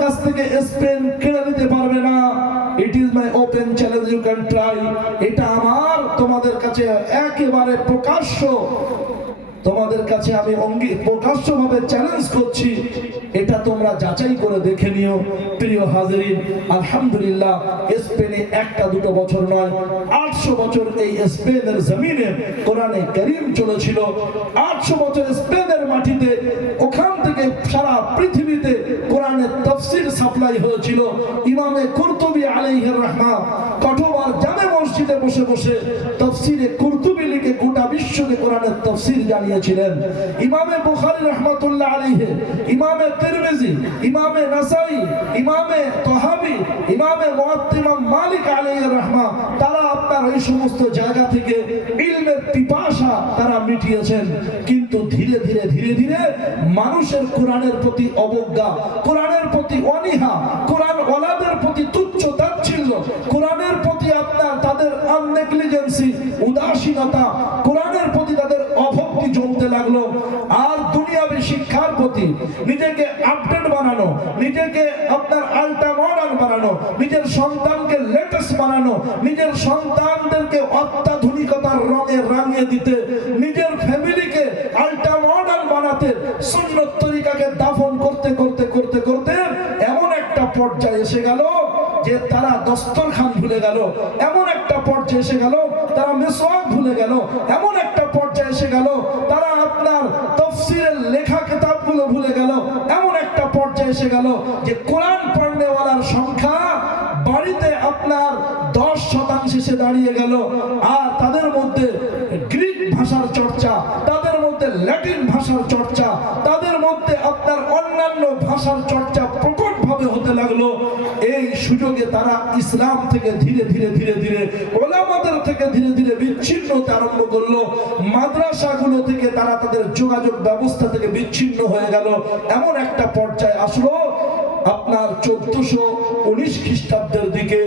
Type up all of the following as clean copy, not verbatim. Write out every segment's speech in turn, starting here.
কাছ থেকে স্পেন কেড়ে নিতে পারবে না। It is my open challenge, you can try. এটা আমার তোমাদের কাছে একেবারে প্রকাশ্য, তোমাদের কাছে আমি প্রকাশ্যভাবে চ্যালেঞ্জ করছি, এটা তোমরা যাচাই করে দেখে নিও। প্রিয় হাজিরিন, আলহামদুলিল্লাহ স্পেনে একটা দুটো বছর নয়, 800 বছর এই স্পেনের জমিনে কোরআনে কারীম চলেছিল। 800 বছর স্পেনের মাটিতে, ওখান থেকে সারা পৃথিবীতে কোরআনের তাফসীর সাপ্লাই হয়েছিল। ইমামে কুরতুবী আলাইহির রাহমা কঠোবার জামে মসজিদে বসে বসে তাফসীরে কুরতুবী লিখে গোটা বিশ্বকে কোরআনের তাফসীর জানিয়েছিলেন। ইমামে বুখারী রাহমাতুল্লাহ আলাইহি, ইমামে তিরমিজি, ইমামে নাসাই, ইমামে তাহাবি, ইমামে মুয়াত্তা ইমাম মালিক আলাইহির রাহমা, তারা আপনার এই সমস্ত জায়গা থেকে ইলমের পিপাসা তারা মিটিয়েছেন। কিন্তু ধীরে ধীরে ধীরে ধীরে মানুষের কোরআনের প্রতি অবজ্ঞা, কোরআনের প্রতি অনীহা, কোরআন ওয়ালাদের প্রতি তুচ্ছ তাচ্ছিল্য, কোরআনের প্রতি আপনার তাদের আননেগলিজেন্সি, উদাসীনতা, কোরআনের প্রতি তাদের অভক্তি জমতে লাগলো। আর দুনিয়াবী শিক্ষার প্রতি নিজেকে আপডেট বানানো, নিজেকে আপনার আল্ট্রা মডার্ন বানানো, নিজের সন্তানকে লেটেস্ট বানানো, নিজের সন্তানদেরকে অত্যাধুনিকতার রঙে রাঙিয়ে দিতে, নিজের ফ্যামিলিকে আল্ট্রা মডার্ন বানাতে, সুন্নত তরিকাকে দাফন করতে করতে করতে করতে এমন একটা পর্যায়ে এসে গেল যে তারা দস্তরখান ভুলে গেল। এমন একটা পর্যায়ে এসে গেল তারা মিসওয়াক ভুলে গেল। এমন একটা পর্যায়ে এসে গেল তারা আপনার তাফসীরের লেখা কিতাবগুলো ভুলে গেল। এমন একটা পর্যায়ে এসে গেল যে কোরআন পড়নেওয়ালার সংখ্যা বাড়িতে আপনার 10% এসে দাঁড়িয়ে গেল। আর তাদের মধ্যে গ্রিক ভাষার চর্চা, তাদের মধ্যে ল্যাটিন ভাষার চর্চা, তাদের মধ্যে আপনার অন্যান্য ভাষার চর্চা প্রকটভাবে হতে লাগলো। এই সুযোগে তারা ইসলাম থেকে ধীরে ধীরে ধীরে ধীরে, ওলামাদের থেকে ধীরে ধীরে বিচ্ছিন্ন হতে আরম্ভ করলো। মাদ্রাসাগুলো থেকে তারা তাদের যোগাযোগ ব্যবস্থা থেকে বিচ্ছিন্ন হয়ে গেল। এমন একটা পর্যায়ে আসলো আপনার 1419 খ্রিস্টাব্দের দিকে,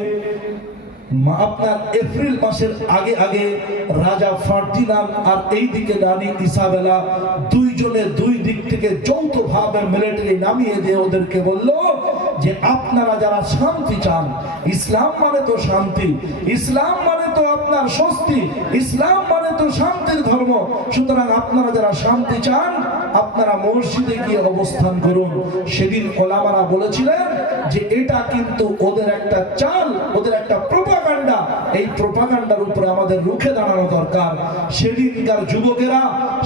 আপনার এপ্রিল মাসের আগে আগে রাজা ফার্দিনান্দ আর এই দিকে রানী ইসাবেলা দুইজনে দুই দিক থেকে যৌথভাবে মিলিটারি নামিয়ে দিয়ে ওদেরকে বলল যে আপনারা যারা শান্তি চান, ইসলাম মানে তো শান্তি, ইসলাম মানে তো আপনার স্বস্তি, ইসলাম মানে তো শান্তির ধর্ম, সুতরাং আপনারা যারা শান্তি চান আপনারা মসজিদে গিয়ে অবস্থান করুন। সেদিন ওলামারা বলেছিলেন যে এটা কিন্তু ওদের একটা চাল, ওদের একটা প্রোপাগান্ডা, এই প্রোপাগান্ডার উপরে আমাদের রুখে দাঁড়ানো দরকার। সেদিনকার যুবকেরা,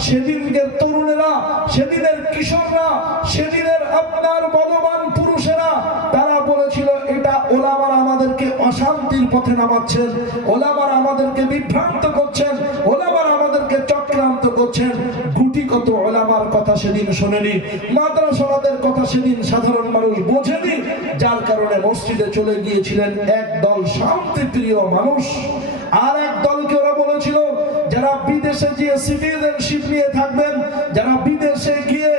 সেদিনকার তরুণেরা, সেদিনের কিশোররা, সেদিনের আপনার বলবান পুরুষেরা, তারা বলেছিল এটা ওলামারা আমাদেরকে অশান্তির পথে নামাচ্ছেন, ওলামারা আমাদেরকে বিভ্রান্ত করছেন, ওলামারা আমাদেরকে চক্রান্ত করছেন। গুটি কত ওলামার কথা সেদিন শোনেনি, মাদ্রাসাদের কথা সেদিন সাধারণ মানুষ বোঝেনি, যার কারণে মসজিদে চলে গিয়েছিলেন একদল শান্তিপ্রিয় মানুষ। আর এক দলকে ওরা বলেছিল যারা বিদেশে গিয়ে সিটিজেনশিপ নিয়ে থাকবেন, যারা বিদেশে গিয়ে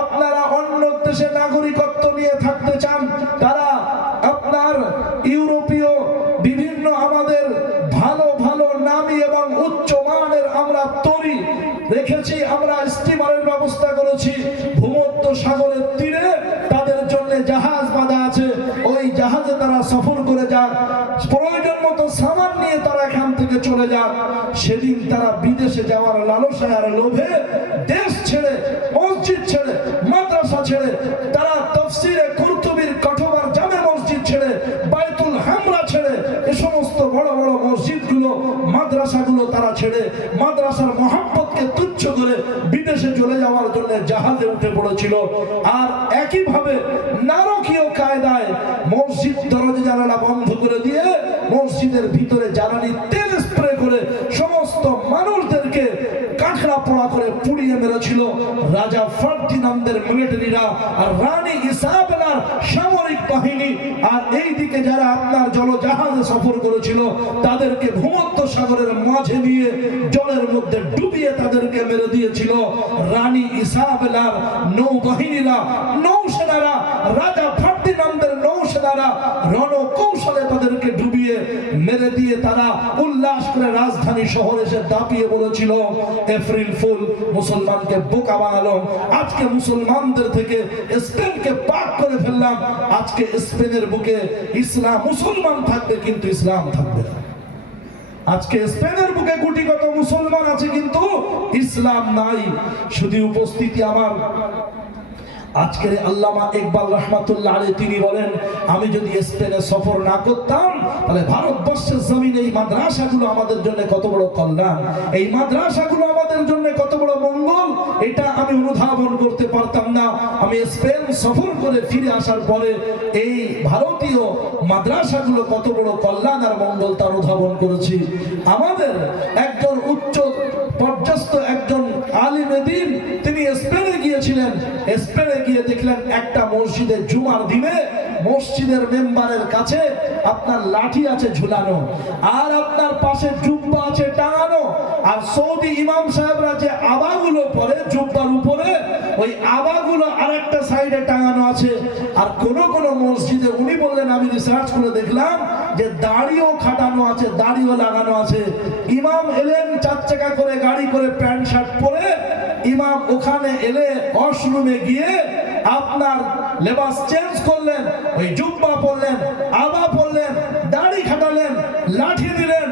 আপনারা অন্য দেশে নাগরিকত্ব নিয়ে থাকতে চান, তারা আপনার ইউরোপীয় বিভিন্ন আমাদের ভালো ভালো নামী এবং উচ্চ মানের আমরা তৈরি রেখেছি, আমরা স্টিমারের ব্যবস্থা করেছি, ভূমধ্য সাগরের তীরে তাদের জন্য জাহাজ বাঁধা আছে, ওই জাহাজে তারা সফর করে যাক, প্রয়োজন মতো সামান নিয়ে তারা এখান থেকে চলে যাক। সেদিন তারা বিদেশে যাওয়ার লালসায় আর লোভে দেশ ছেড়ে, মসজিদ ছেড়ে, মাদ্রাসা ছেড়ে, তারা তাফসীরে কুরতুবীর কঠোবার জামে মসজিদ ছেড়ে, বাইতুল হামরা ছেড়ে, এই সমস্ত বড় বড় মসজিদগুলো, মাদ্রাসাগুলো তারা ছেড়ে মাদ্রাসার মহব্বতকে তুচ্ছ করে বিদেশে চলে যাওয়ার জন্য জাহাজে উঠে পড়েছিল। আর একইভাবে নারকীয় কায়দায় মসজিদ দরজা জানালা বন্ধ করে দিয়ে মসজিদের ভিতরে জ্বালানি তেল স্প্রে করে সমস্ত মানুষদেরকে কাঁকড়া পোড়া করে পুড়িয়ে মেরেছিল রাজা ফার্দিনান্দের মিলিটারিরা আর রানী ইসাবেলার সামরিক বাহিনী। আর এই দিকে যারা আপনার জলজাহাজে সফর করেছিল তাদেরকে ভূমধ্য সাগরের মাঝে নিয়ে জলের মধ্যে ডুবিয়ে তাদেরকে মেরে দিয়েছিল রানী ইসাবেলার নৌবাহিনীরা, নৌসেনারা। রাজা ফার্দিনান্দের নৌসেনা সেনারা রণকৌশলে তাদেরকে ডুবিয়ে মেরে দিয়ে তারা উল্লাস করে রাজধানী শহর এসে দাপিয়ে বলেছিল এপ্রিল ফুল, মুসলমানকে বোকা বানালো। আজকে মুসলমানদের থেকে স্পেনকে পাক করে ফেললাম। আজকে স্পেনের বুকে ইসলাম, মুসলমান থাকবে কিন্তু ইসলাম থাকবে না। আজকে স্পেনের বুকে কোটিগত মুসলমান আছে কিন্তু ইসলাম নাই। শুধু উপস্থিতি আমার আজকের আল্লামা ইকবাল রহমাতুল্লাহ আলাইহি তিনি বলেন, আমি যদি স্পেনে সফর না করতাম তাহলে ভারতবর্ষের জমিনে এই মাদ্রাসাগুলো আমাদের জন্য কত বড় কল্যাণ, এই মাদ্রাসাগুলো আমাদের জন্য কত বড় মঙ্গল, এটা আমি অনুধাবন করতে পারতাম না। আমি স্পেন সফর করে ফিরে আসার পরে এই ভারতীয় মাদ্রাসাগুলো কত বড় কল্যাণ আর মঙ্গল তা অনুধাবন করেছি। আমাদের একজন উচ্চ পর্যাস্ত একজন আলিমে দ্বীন তিনি স্পেনে গিয়েছিলেন। স্পেনে গিয়ে দেখলেন একটা মসজিদে জুমার দিনে মসজিদের মেম্বারের কাছে আপনার লাঠি আছে ঝুলানো, আর আপনার পাশে জুব্বা আছে টাঙানো, আর সৌদি ইমাম সাহেবরা যে আবাগুলো পরে জুব্বার উপরে ওই আবাগুলো আরেকটা সাইডে টাঙানো আছে। আর কোন কোন মসজিদে উনি বললেন, আমি রিসার্চ করে দেখলাম যে দাড়িও খাটানো আছে, দাড়িও লাগানো আছে। ইমাম এলেন 4 চাকা করে গাড়ি করে প্যান্ট শার্ট পরে, ইমাম ওখানে এলে ওয়াশরুমে গিয়ে আপনার লেবাস চেঞ্জ করলেন, ওই জুব্বা পরলেন, আবা পরলেন, দাড়ি খাটালেন, লাঠি দিলেন,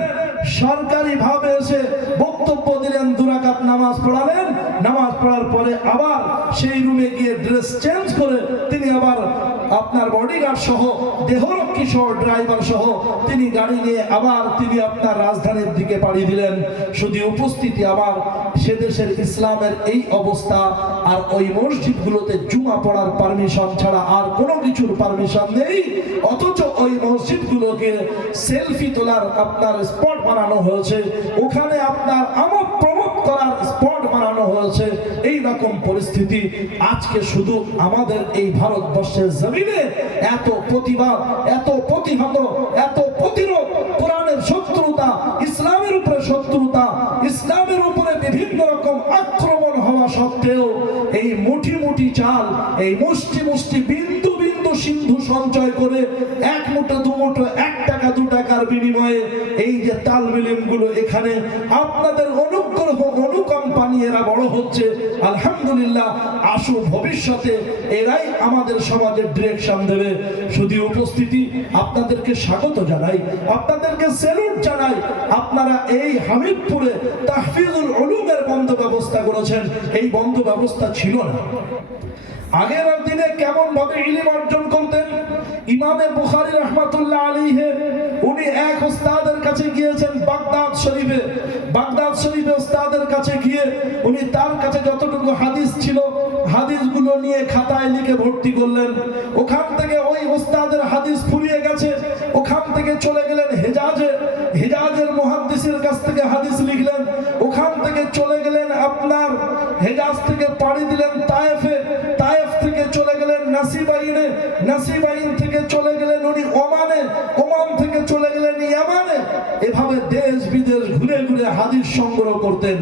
সরকারি ভাবে এসে বক্তব্য দিলেন, 2 রাকাত নামাজ পড়ালেন। নামাজ পড়ার পরে আবার সেই রুমে গিয়ে ড্রেস চেঞ্জ করে তিনি আবার আপনার বডিগার্ড সহ, দেহরক্ষী সহ, ড্রাইভার সহ তিনি গাড়ি নিয়ে আবার তিনি আপনার রাজধানীর দিকে পাড়ি দিলেন। শুধু উপস্থিতি আবার সে দেশের ইসলামের এই অবস্থা, আর ওই মসজিদগুলোতে জুমা পড়ার পারমিশন ছাড়া আর কোনো কিছুর পারমিশন নেই। অথচ ওই মসজিদগুলোকে সেলফি তোলার আপনার স্পট বানানো হয়েছে, ওখানে আপনার আমোদ প্রমোদ করার স্পট বানানো হয়েছে। এই রকম পরিস্থিতি আজকে শুধু আমাদের এই ভারতবর্ষের জমিনে এত প্রতিবাদ, এত প্রতিহত, এত প্রতিরোধ, কোরআনের শত্রুতা, ইসলামের উপরে শত্রুতা, ইসলামের উপরে বিভিন্ন রকম আক্রমণ হওয়া সত্ত্বেও এই মুঠি মুঠি চাল, এই মুষ্টি মুষ্টি বিন্দু বিন্দু সিন্ধু সঞ্চয় করে 1 মুঠো 2 মুঠো 1 টাকা 2 টাকার বিনিময়ে এই যে তালবিলিম গুলো এখানে আপনাদের অনুগ্রহ অনুকম্পা নিয়ে এরা বড় হচ্ছে। আলহামদুলিল্লাহ, আসু ভবিষ্যতে এরাই আমাদের সমাজের ডিরেকশন দেবে। শুধু উপস্থিতি আপনাদেরকে স্বাগত জানাই, আপনাদেরকে স্যালুট জানাই। আপনারা এই হামিদপুরে তাহফিজুল উলুমের বন্ধ ব্যবস্থা করেছেন, এই বন্ধ ব্যবস্থা ছিল না। আগের দিনে কেমন ভাবে ইলম অর্জন করতেন? ইমামে বুখারী রাহমাতুল্লাহ আলাইহি উনি এক ওস্তাদের কাছে গিয়েছেন বাগদাদ শরীফে। বাগদাদ শরীফে ওস্তাদের কাছে গিয়ে উনি তার কাছে যতটুকু হাদিস ছিল হাদিসগুলো নিয়ে খাতায় লিখে ভর্তি করলেন। ওখান থেকে ওই ওস্তাদের হাদিস ফুরিয়ে গেছে, ওখান থেকে চলে গেলেন হেজাজে, হেজাজের মুহাদ্দিসের কাছ থেকে হাদিস লিখলেন। ওখান থেকে চলে গেলেন আপনার হেজাজ থেকে পাড়ি দিলেন তায়েফে, তায়েফ থেকে চলে গেলেন নাসিবাইনে, নাসিবাইন থেকে চলে গেলেন উনি ওমানে, ওমান থেকে চলে গেলেন ইয়ামানে। এভাবে দেশ বিদেশ ঘুরে ঘুরে হাদিস সংগ্রহ করতেন।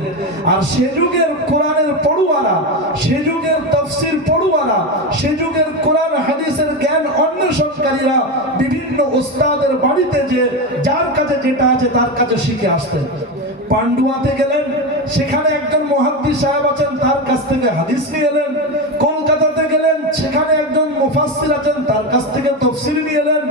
আর সে যুগের কোরআনের পড়ুয়ারা, সে যুগের তাফসীর পড়ুয়ারা, সে যুগের কোরআন হাদিসের জ্ঞান অন্বেষণকারীরা বিভিন্ন ওস্তাদের বাড়িতে যে যার কাছে যেটা আছে তার কাছে শিখে আসতেন। পান্ডুয়াতে গেলেন, সেখানে একজন মুহাদ্দিস সাহেব আছেন, তার কাছ থেকে হাদিস নিয়ে এলেন। কলকাতাতে গেলেন, সেখানে একজন মুফাসসির আছেন, তার কাছ থেকে তাফসীর নিয়ে এলেন।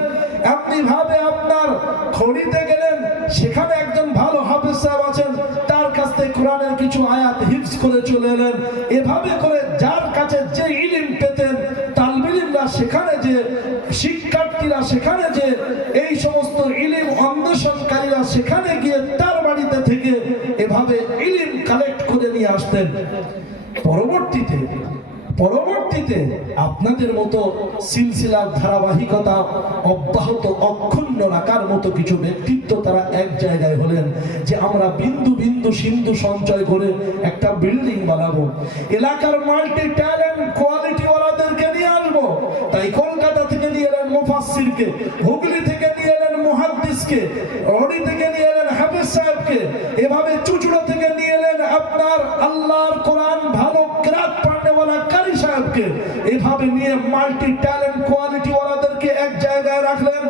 আপনি ভাবে আপনার খড়িতে গেলেন, সেখানে একজন ভালো হাফেজ সাহেব আছেন, তার কাছ থেকে কোরআনের কিছু আয়াত হিফজ করে চলে এলেন। এভাবে করে যার কাছে যে ইলম পেতেন, তালবিলিমরা সেখানে যে শিক্ষার্থীরা সেখানে যে এই সমস্ত ইলম অন্বেষণকারীরা সেখানে গিয়ে তার বাড়িতে থেকে এভাবে ইলম কালেক্ট করে নিয়ে আসতেন। পরবর্তীতে আপনাদের মতো সিলসিলার ধারাবাহিকতা অব্যাহত অক্ষুণ্ণ রাখার মতো কিছু ব্যক্তিত্ব তারা এক জায়গায় হলেন যে আমরা বিন্দু বিন্দু সিন্ধু সঞ্চয় করে একটা বিল্ডিং বানাবো, এলাকার মাল্টি ট্যালেন্ট কোয়ালিটি ওয়ালাদেরকে নিয়ে আসবো। তাই কলকাতা থেকে নিয়ে এলেন মুফাসসিরকে, হুগলি থেকে নিয়ে এলেন মুহাদ্দিসকে, রডি থেকে নিয়ে এলেন হাফেজ সাহেবকে, এভাবে চুচুড়া থেকে নিয়ে এলেন আপনার আল্লাহর কোরআন ভালো কিরাত পড়নেওয়ালা কারি সাহেবকে। এভাবে নিয়ে মাল্টি ট্যালেন্ট কোয়ালিটি ওয়ালাদেরকে এক জায়গায় জায়গায় রাখলেন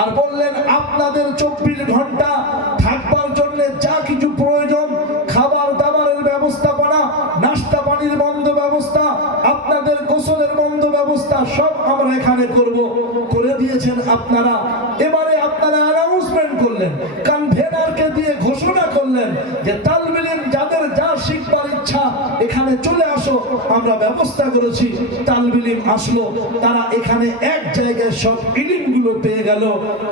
আর বললেন আপনাদের 24 ঘন্টা থাকবার জন্য যা কিছু প্রয়োজন, খাবার দাবারের ব্যবস্থাপনা, নাস্তা পানির বন্ধ ব্যবস্থা, আপনাদের গোসলের বন্ধ ব্যবস্থা সব আমরা এখানে করব। করে দিয়েছেন আপনারা। এবারে আপনারা অ্যানাউন্সমেন্ট করলেন, কনভেনারকে দিয়ে ঘোষণা করলেন যে তালবে ইলম যাদের যা শিখবার ইচ্ছা এখানে চলে আসো, আমরা ব্যবস্থা করেছি। তালবে ইলম আসলো, তারা এখানে এক জায়গায় সব ইলমগুলো পেয়ে গেল।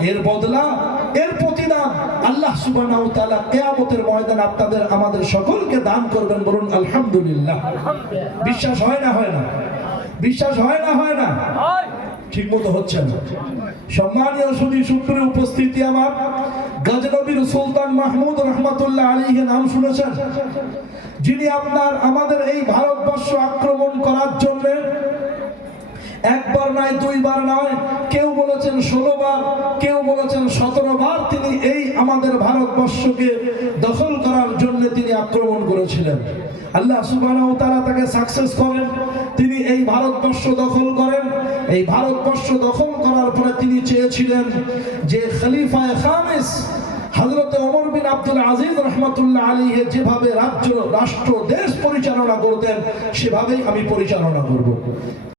এর বদলা, এর প্রতিদান আল্লাহ সুবহানাহু ওয়া তাআলা কিয়ামতের ময়দানে আপনাদের আমাদের সকলকে দান করবেন। বলুন আলহামদুলিল্লাহ। বিশ্বাস হয় না? হয় না? বিশ্বাস হয় না? হয় না? ঠিক মতো হচ্ছে না। সম্মানীয় সুধী সুপ্রিয় উপস্থিতি, আমার গজনবীর সুলতান মাহমুদ রহমাতুল্লাহ আলাইহি নাম শুনেছেন? যিনি আমাদের এই ভারতবর্ষ আক্রমণ করার জন্য একবার নয়, দুইবার নয়, কেউ বলেছেন 16 বার, কেউ বলেছেন 17 বার তিনি এই আমাদের ভারতবর্ষকে দখল করার জন্য তিনি আক্রমণ করেছিলেন। আল্লাহ সুবহানাহু ওয়া তাআলা তাকে সাকসেস করেন, তিনি এই ভারতবর্ষ দখল করেন। এই ভারতবর্ষ দখল করার পরে তিনি চেয়েছিলেন যে খলিফায়ে খামিস হযরত ওমর বিন আব্দুল আজিজ রহমাতুল্লাহ আলাইহি যেভাবে রাষ্ট্র দেশ পরিচালনা করতেন সেভাবেই আমি পরিচালনা করব।